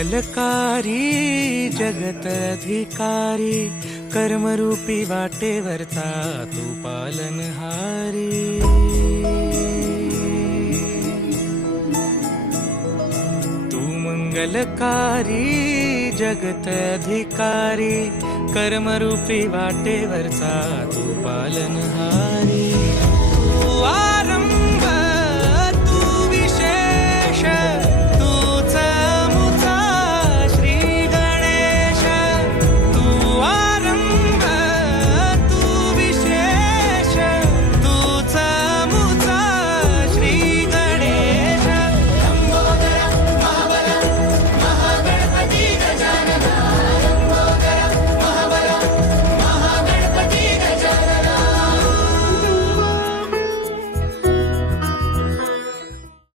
मंगलकारी जगत अधिकारी, कर्मरूपी वाटेवरचा तू पालनहारी। तू मंगलकारी जगत अधिकारी, कर्मरूपी वाटेवरचा तू पालनहारी।